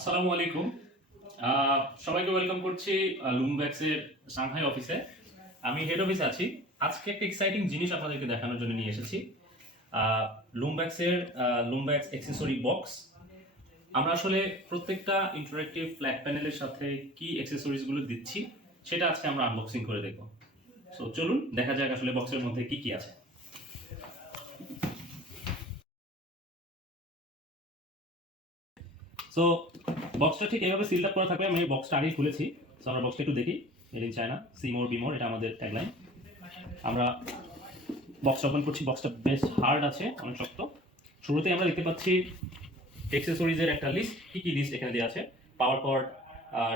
আসসালামু আলাইকুম। সবাইকে ওয়েলকাম করছি লুমব্যাক্সের সাংহাই অফিসে। আমি হেড অফিসে আছি। আজকে একটা এক্সাইটিং জিনিস আপনাদেরকে দেখানোর জন্য নিয়ে এসেছি। লুমব্যাক্সের লুমব্যাক্স অ্যাক্সেসরি বক্স। আমরা আসলে প্রত্যেকটা ইন্টারঅ্যাক্টিভ ফ্ল্যাট প্যানেলের সাথে কি অ্যাক্সেসরিজ গুলো দিচ্ছি সেটা আজকে আমরা আনবক্সিং করে দেখব। সো চলুন দেখা যাক আসলে বক্সের মধ্যে কি কি আছে। সো বক্সটা ঠিক এইভাবে সিল আপ করা থাকবে। আমি বক্সটা আগেই খুলেছি। সো আমরা বক্সটা একটু দেখি। Made in China, see more be more, এটা আমাদের ট্যাগলাইন। আমরা বক্স ওপেন করছি। বক্সটা বেশ হার্ড আছে, অনেক শক্ত। শুরুতেই আমরা দেখতে পাচ্ছি অ্যাক্সেসরিজের একটা লিস্ট। কি কি লিস্ট এখানে দেওয়া আছে? Power cord,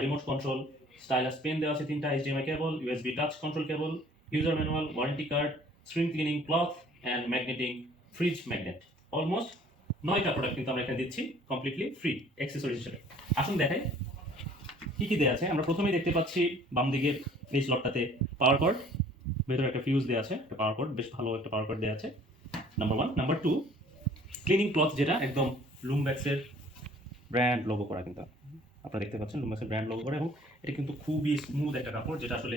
remote control, stylus pen দেওয়া আছে 3টা, HDMI cable, USB touch control cable, user manual, warranty card, screen cleaning cloth and magnetic fridge magnet. Almost 9টা প্রোডাক্ট কিন্তু আমরা এখানে দিচ্ছি কমপ্লিটলি ফ্রি অ্যাক্সেসরিজ হিসেবে। আসুন দেখাই কি কি দেওয়া আছে। আমরা প্রথমেই দেখতে পাচ্ছি বাম দিকের এই স্লটটাতে পাওয়ার কর্ড, ভেতরে একটা ফিউজ দেওয়া আছে, একটা পাওয়ার কর্ড, বেশ ভালো একটা পাওয়ার কর্ড দেওয়া আছে। নাম্বার 1। নাম্বার 2, ক্লিনিং ক্লথ, যেটা একদম লুমব্যাক্সের ব্র্যান্ড লোগো করা। কিন্তু আপনারা দেখতে পাচ্ছেন লুমব্যাক্সের ব্র্যান্ড লোগো করা, এবং এটা কিন্তু খুবই স্মুথ একটা কাপড়, যেটা আসলে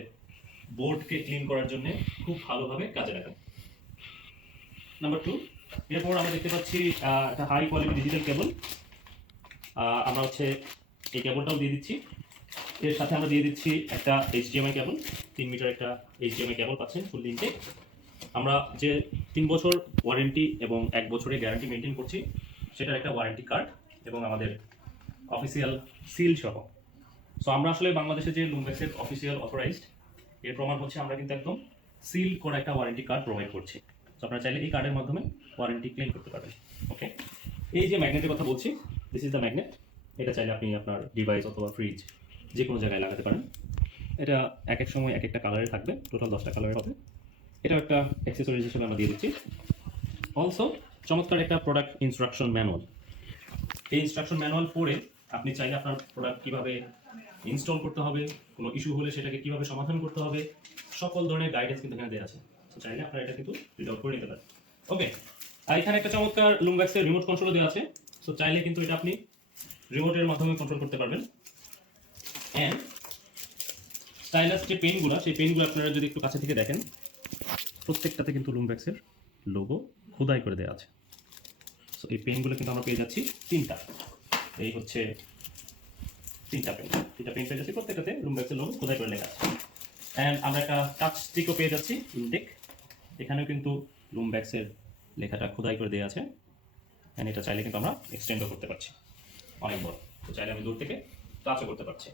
বোর্ডকে ক্লিন করার জন্য খুব ভালোভাবে কাজে লাগে। নাম্বার 2, এরপর আমরা দেখতে পাচ্ছি একটা হাই কোয়ালিটি ডিজিটাল কেবল। আমরা এই কেবলটাও দিয়ে দিচ্ছি। এর সাথে আমরা দিয়ে দিচ্ছি একটা এইচডিএমআই কেবল, 3 মিটার একটা এইচডিএমআই কেবল পাচ্ছেন ফুল ইনটেক। আমরা যে 3 বছর ওয়ারেন্টি এবং 1 বছরের গ্যারান্টি মেনটেন করছি, সেটার একটা ওয়ারেন্টি কার্ড এবং আমাদের অফিসিয়াল সিল সহ। সো আমরা আসলে বাংলাদেশে যে লুমব্যাক্সের অফিসিয়াল অথরাইজড, এর প্রমাণ হচ্ছে আমরা কিন্তু একদম সিল করা একটা ওয়ারেন্টি কার্ড প্রোভাইড করছি। সো আপনারা চাইলে এই কার্ডের মাধ্যমে ওয়ারেন্টি ক্লেম করতে পারবেন। ওকে, এই যে ম্যাগনেটের কথা বলছি, দিস ইজ দ্য ম্যাগনেট। এটা চাইলে আপনি আপনার ডিভাইস অথবা ফ্রিজ যে কোনো জায়গায় লাগাতে পারেন। এটা এক এক সময় এক একটা কালারে থাকবে, টোটাল 10টা কালারের হবে। এটাও একটা অ্যাক্সেসরিজ হিসেবে আমরা দিয়ে দিচ্ছি। অলসো চমৎকার একটা প্রোডাক্ট ইনস্ট্রাকশন ম্যানুয়াল। এই ইনস্ট্রাকশন ম্যানুয়াল পড়ে আপনি চাইলে আপনার প্রোডাক্ট কীভাবে ইনস্টল করতে হবে, কোনো ইস্যু হলে সেটাকে কীভাবে সমাধান করতে হবে, সকল ধরনের গাইডেন্স কিন্তু এখানে দেওয়া আছে। তো চাইলে আপনারা এটা কিন্তু রিড আউট করে নিতে পারেন। ওকে, আর এখানে একটা চমৎকার লুমব্যাক্সের রিমোট কন্ট্রোলও দেওয়া আছে। সো চাইলে কিন্তু এটা আপনি রিমোটের মাধ্যমে কন্ট্রোল করতে পারবেন। অ্যান্ড স্টাইলাস যে পেনগুলো, সেই পেনগুলো আপনারা যদি একটু কাছে থেকে দেখেন, প্রত্যেকটাতে কিন্তু লুমব্যাক্সের লোগো খোদাই করে দেওয়া আছে। সো এই পেনগুলো কিন্তু আমরা পেয়ে যাচ্ছি 3টা। এই হচ্ছে 3টা পেন পেয়ে যাচ্ছি, প্রত্যেকটাতে লুমব্যাক্সের লোগো খোদাই করে লেখা আছে। অ্যান্ড আমরা একটা টাচ স্টিকও পেয়ে যাচ্ছি ইনটেক। এখানেও কিন্তু লুমব্যাক্সের লেখাটা খোদাই করে দেওয়া আছে। অ্যান্ড এটা চাইলে কিন্তু আমরা এক্সটেন্ডও করতে পারছি, অনেক বড়। তো চাইলে আমি দূর থেকে টাচও করতে পারছি।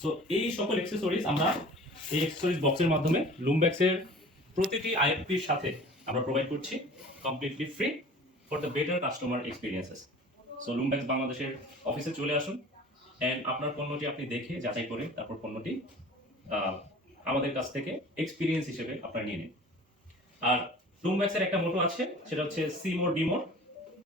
সো এই সকল অ্যাক্সেসরিজ আমরা এই অ্যাক্সেসরিজ বক্সের মাধ্যমে লুমব্যাক্সের প্রতিটি আইএফপির সাথে আমরা প্রোভাইড করছি completely free for the better customer experiences. So Lumbax বাংলাদেশের অফিসে চলে আসুন, অ্যান্ড আপনার পণ্যটি আপনি দেখে যাচাই করে তারপর পণ্যটি আমাদের কাছ থেকে এক্সপিরিয়েন্স হিসেবে আপনারা নিয়ে নিন। আর লুমব্যাক্সের একটা মোটো আছে, সেটা হচ্ছে সি মোর বি মোর।